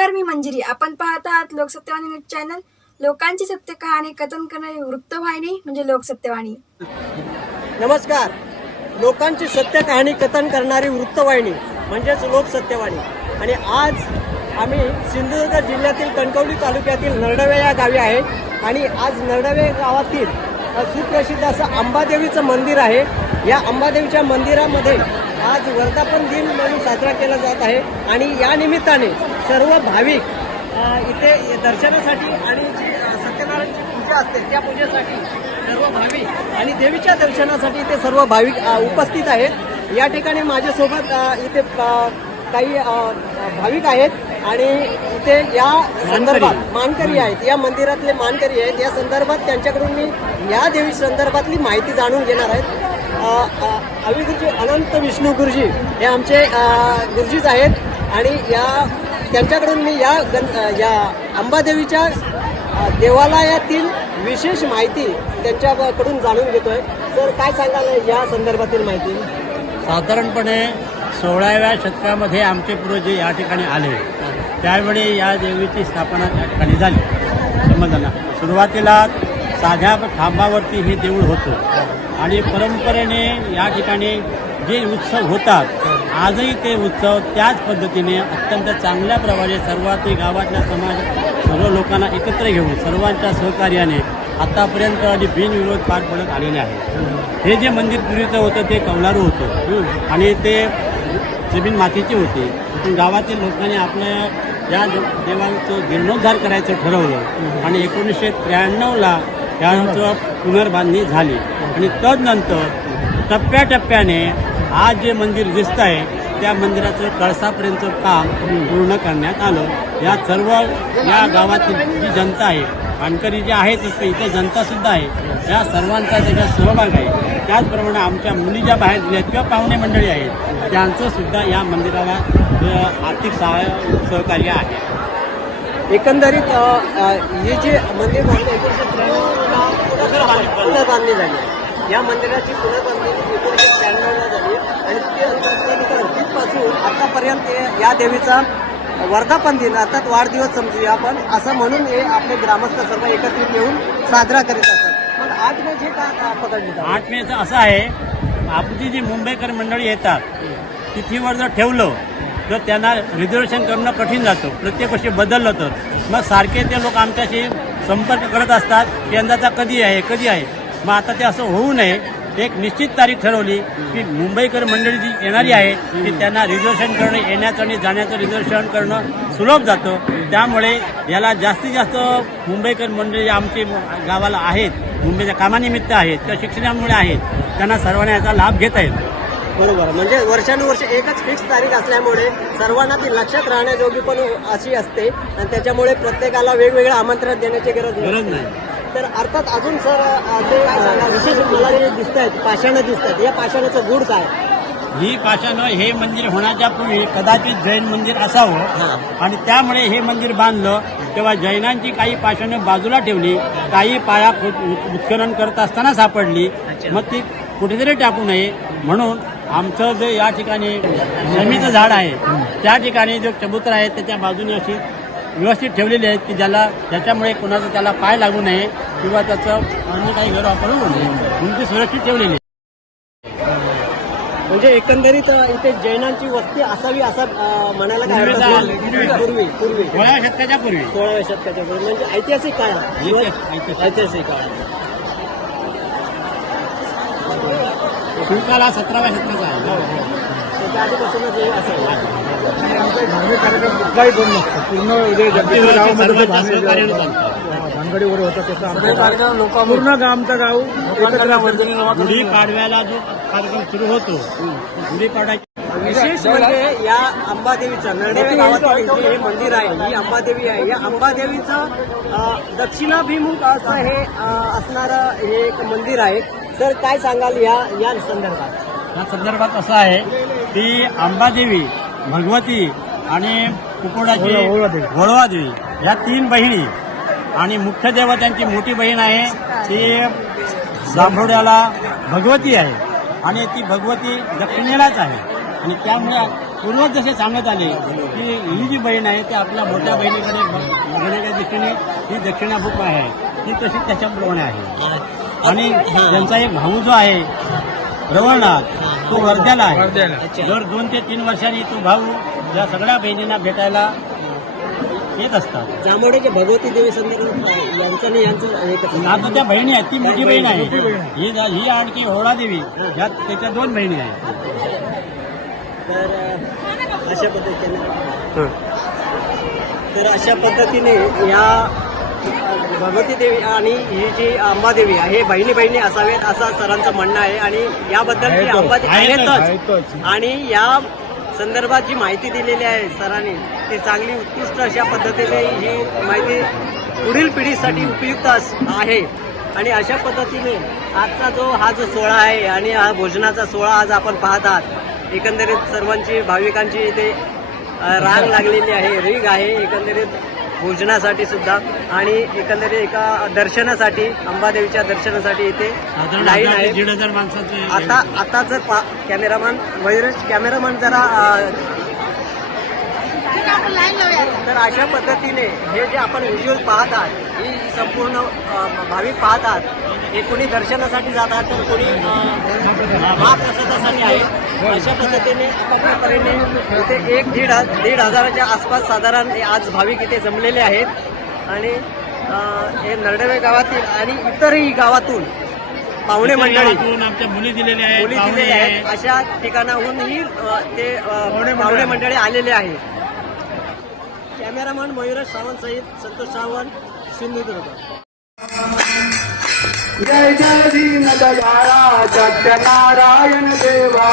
नमस्कार मी मंजिरी. आपण पाहत आहात लोकसत्यवाणी न्यूज चॅनल. लोकांची सत्य कहाणी कथन करणारी वृत्तवाहिनी म्हणजे लोकसत्यवाणी नमस्कार. लोकांची सत्य कहाणी कथन करणारी वृत्तवाहिनी म्हणजेच लोकसत्यवाणी आणि आज आम्ही सिंधुदुर्ग जिल्ह्यातील कणकवली तालुक्यातील नरडवे या गावी आहे. आणि आज नरडवे गावातील सुप्रसिद्ध असं अंबादेवीचं मंदिर आहे. या अंबादेवीच्या मंदिरामध्ये आज वर्धापन दिन म्हणून साजरा केला जात आहे. आणि या निमित्ताने सर्व भाविक इथे दर्शनासाठी आणि जी सत्यनारायणची पूजा असते त्या पूजेसाठी सर्व भाविक आणि देवीच्या दर्शनासाठी इथे सर्व भाविक उपस्थित आहेत. या ठिकाणी माझ्यासोबत इथे काही भाविक आहेत. आणि इथे या संदर्भात मानकरी आहेत या मंदिरातले मानकरी आहेत. या संदर्भात त्यांच्याकडून मी या देवी संदर्भातली माहिती जाणून घेणार आहेत अ, अ, अवी गुरुजी अनंत विष्णू गुरुजी हे आमचे गुरुजीच आहेत आणि या त्यांच्याकडून मी या गण या अंबादेवीच्या देवालयातील विशेष माहिती त्यांच्याकडून जाणून घेतोय. तर काय सांगाल या संदर्भातील माहिती? साधारणपणे सोळाव्या शतकामध्ये आमचे पूर्वज जे या ठिकाणी आले. त्यावेळी या देवीची स्थापना त्या ठिकाणी झाली. समजलं सुरुवातीला साध्या खांबावरती हे देऊळ होतं. आणि परंपरेने या ठिकाणी जे उत्सव होतात आजही ते उत्सव त्याच पद्धतीने अत्यंत चांगल्या प्रकारे सर्वात गावातल्या समाज सर्व लोकांना एकत्र घेऊन सर्वांच्या सहकार्याने आतापर्यंत आणि बिनविरोध पार पडत आलेले आहे. हे जे मंदिर पूर्वीचं होतं ते कौलारू होतं. आणि ते जमीन मातीची होती. पण गावातील लोकांनी आपल्या या देवांचं जीर्णोद्धार करायचं ठरवलं. आणि एकोणीसशे त्र्याण्णवला यांचं पुनर्बांधणी झाली. आणि तदनंतर टप्प्याटप्प्याने आज जे मंदिर दिसत आहे त्या मंदिराचं कळसापर्यंत काम पूर्ण करण्यात आलं. या सर्व या गावातील जी जनता आहे मानकरी जे आहेतच ते इथे जनता सुद्धा आहे या सर्वांचा त्याच्यात सहभाग आहे. त्याचप्रमाणे आमच्या मुली ज्या बाहेर दिल्या आहेत किंवा पाहुणे मंडळी आहेत त्यांचं सुद्धा या मंदिराला आर्थिक सहाय्य सहकार्य आहे एकंदरीत हे जे मंदिर बांधलं एकोणीसशे त्र्याण्णवला पुनर्बांधणी झाली या मंदिराची पुनर्बांधणी एकोणीसशे त्र्याण्णवला झाली आणि ते तिथपासून आतापर्यंत हे- या देवीचा वर्धापन दिन अर्थात वाढदिवस समजूया आपण असं म्हणून हे आपले ग्रामस्थ सर्व एकत्रित येऊन साजरा करीत असतात मग आठ मे जे का पकडली? आठ मेचं असं आहे आपली जी मुंबईकर मंडळी येतात तिथीवर जर ठेवलं तर त्यांना रिझर्वेशन करणं कठीण जातं. प्रत्येक वर्षी बदललं तर. मग सारखे ते लोक आमच्याशी संपर्क करत असतात की यंदाचा कधी आहे कधी आहे? मग आता ते असं होऊ नये. एक निश्चित तारीख ठरवली की मुंबईकर मंडळी जी येणारी आहे की त्यांना रिझर्वेशन करणं येण्याचं आणि जाण्याचं रिझर्वेशन करणं सुलभ जातं. त्यामुळे याला जास्तीत जास्त मुंबईकर मंडळी आमची गावाला आहेत मुंबईच्या कामानिमित्त आहेत किंवा शिक्षणामुळे आहेत त्यांना सर्वांना याचा लाभ घेता येईल बरोबर. म्हणजे वर्षानुवर्ष एकच फिक्स तारीख असल्यामुळे सर्वांना ती लक्षात राहण्याजोगी पण अशी असते आणि त्याच्यामुळे प्रत्येकाला वेगवेगळं आमंत्रण देण्याची गरज. नाही. तर अर्थात अजून सर ते विशेष मला जे दिसत आहेत पाषाणं दिसत आहेत या पाषाणाचं गुढ काय? ही पाषाणं हे मंदिर होण्याच्या पूर्वी कदाचित जैन मंदिर असावं आणि त्यामुळे हे मंदिर बांधलं. तेव्हा जैनांची काही पाषाणं बाजूला ठेवली काही पाया उत्खनन करत असताना सापडली. मग ती कुठेतरी टाकू नये. म्हणून आमचं जे या ठिकाणी नेहमीचं झाड आहे त्या ठिकाणी जो चबुतर आहे त्याच्या बाजूने अशी व्यवस्थित ठेवलेली आहेत की ज्याला ज्याच्यामुळे कोणाचा त्याला पाय लागू नये किंवा त्याचं अन्य काही घर वापरू नये. म्हणून ती सुरक्षित ठेवलेली आहे. म्हणजे एकंदरीत इथे जैनांची वस्ती असावी असं म्हणायला काय पूर्वी पूर्वी. सोळाव्या शतकाच्या पूर्वी. सोळाव्या शतकाच्या पूर्वी. म्हणजे ऐतिहासिक काळ. ऐतिहासिक- ऐतिहासिक. शुल्काला सतराव्या शतकाचा आहे. त्याच्या आधीपासूनच हे. असेल आमचे धार्मिक कार्यक्रम कुठलाही बंद नसतो. पूर्ण जे जगदीश्वर गावामध्ये जे सर्वांच्या भानगडी सहकार्याने हा, चालतं. भानगडी वगैरे होतं तसं आमचं पूर्ण गाव. आमचं गाव एकत्र असतं. गुढी पाडव्याला जो कार्यक्रम सुरू होतो गुढी विशेष म्हणजे या अंबादेवीचं नरडेवे गावातील जे हे मंदिर आहे ही अंबादेवी आहे. या अंबादेवीचं अ, दक्षिणाभिमुख असं हे अ, असणारं हे एक मंदिर आहे. तर काय सांगाल या या संदर्भात? या संदर्भात असं आहे की अंबादेवी भगवती आणि कुकुडाची वळवा- वळवादेवी. वळवादेवी या तीन बहिणी आणि मुख्य देवतांची मोठी बहीण आहे ती जांभोड्याला भगवती आहे आणि ती भगवती दक्षिणेलाच आहे. आणि त्यामुळे पूर्वज जसे सांगत आले की ही जी बहीण आहे ती आपल्या मोठ्या बहिणीकडे बघण्याच्या दृष्टीने ही दक्षिणाभूक आहे ती तशी त्याच्याप्रमाणे आहे. आणि त्यांचा एक भाऊ जो आहे रवळनाथ तो वर्ध्याला आहे. दर दोन ते तीन वर्षांनी तो भाऊ या सगळ्या बहिणींना भेटायला येत असतात जांभोडेचे भगवती देवी संदर्भात यांचं? आता त्या बहिणी आहेत ती मोठी बहीण आहे. ही ही आणखी होळा देवी ह्या त्याच्या दोन बहिणी आहेत तर अशा पद्धतीने तर अशा पद्धतीने या भगवती देवी आणि ही जी अंबादेवी आहे हे बहिणी बहिणी असावेत असं सरांचं म्हणणं आहे आणि याबद्दल आहेतच. अंबादेवी आहेतच. आणि या संदर्भात जी माहिती दिलेली आहे सरांनी ती चांगली उत्कृष्ट अशा पद्धतीने ही माहिती पुढील पिढीसाठी उपयुक्त अस- आहे आणि अशा पद्धतीने आजचा जो हा जो सोहळा आहे आणि हा भोजनाचा सोहळा आज आपण पाहत आहात एकंदरीत सर्वांची भाविकांची इथे रांग लागलेली आहे रीग आहे एकंदरीत भोजनासाठी सुद्धा आणि एकंदरीत एका दर्शनासाठी अंबादेवीच्या दर्शनासाठी इथे लाईन आहे. दीड हजार माणसाचं आता आता जर पा कॅमेरामॅन मयुरेश कॅमेरामॅन जरा तर अशा पद्धतीने हे जे आपण व्हिज्युअल पाहत आहात ही संपूर्ण भाविक पाहत आहात हे कोणी दर्शनासाठी जातात तर कोणी महाप्रसादासाठी आहे. अशा पद्धतीने आतापर्यंत इथे एक दीड दीड हजाराच्या आसपास साधारण आज भाविक इथे जमलेले आहेत. आणि हे नरडवे गावातील आणि इतरही गावातून पाहुणे मंडळी आमच्या मुली दिलेल्या आहेत मुली दिलेले आहेत. अशा ठिकाणाहूनही ते पाहुणे मंडळी. आलेले आहेत. कॅमेरामन मयुरेश सावंत सहित संतोष सावंत सिंधुदुर्ग. जय जय दीन दयाळा सत्यनारायण देवा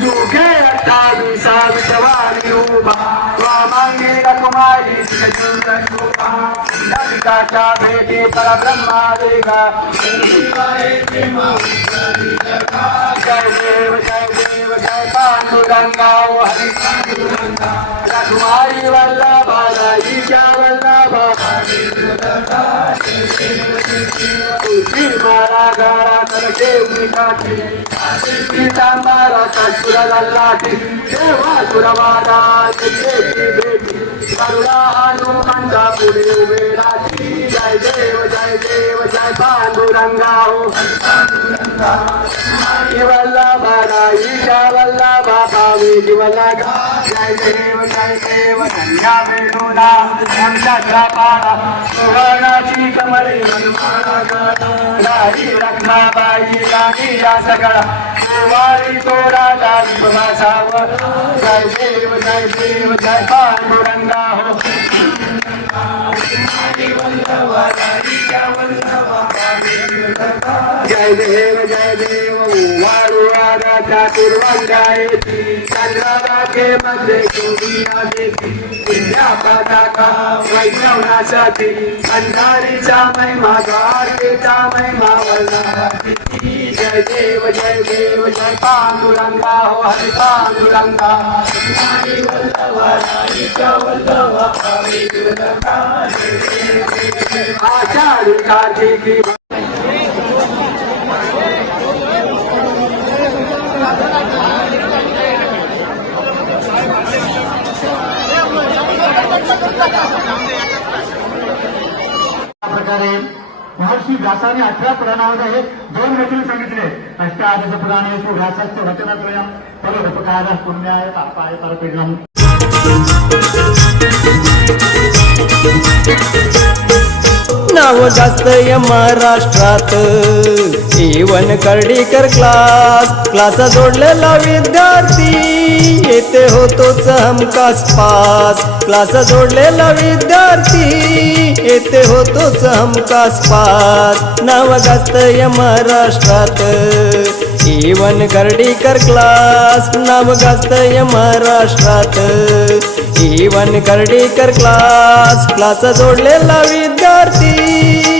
युगे अठ्ठावीसा विषवाणी उभा वामांगी कुमारी ललिताच्या भेटी परब्रह्मा देगा जय देव जय देव जय पांडुरंगा हरी पांडुरंगा रघुमाई वल्लभा राईच्या वल्लभा तुझी मारा देवा सुरवारा करुणा हनुमंता पुढे उभे राठी जय देव जय देव जय पांडुरंगा हो वल्लभा जय देव जय देव धन्या वेणुना आमच्या पारा सुवर्णाची कमळी राही रखमाबाई राणी या सगळा कुमारी तोरा दारी जय देव जय देव जय पांडुरंगा हो बाबा जय देव जय देव वाळू आगाच्या कुरवंडायची मध्ये गोविया देती विद्या पताका वैष्णवनासाठी अंधारीचा महिमा द्वारकेचा महिमा वल्लभाची जय देव जय देव जय पांडुरंगा हो हरि पांडुरंगा हरी वल्लवा राणीच्या वल्लवा हरी वल्लवा आचार्य कार्तिकी व्यासाने अठरा पुराणामध्ये हे दोन गोष्टी सांगितले. अष्टादश पुराणेषु व्यासस्य वचनत्रयम् फलोपकारः पुण्याय पापाय परपीडनम् नाव जास्त या महाराष्ट्रात. जीवन कर्डीकर क्लास. क्लास जोडलेला विद्यार्थी. येथे होतोच हमखास पास. क्लास जोडलेला विद्यार्थी. हमकास पास नवगत या महाराष्ट्रात. Even गर्डीकर class. नवगत या महाराष्ट्रात. Even गर्डीकर class. क्लास जोडलेला विद्यार्थी.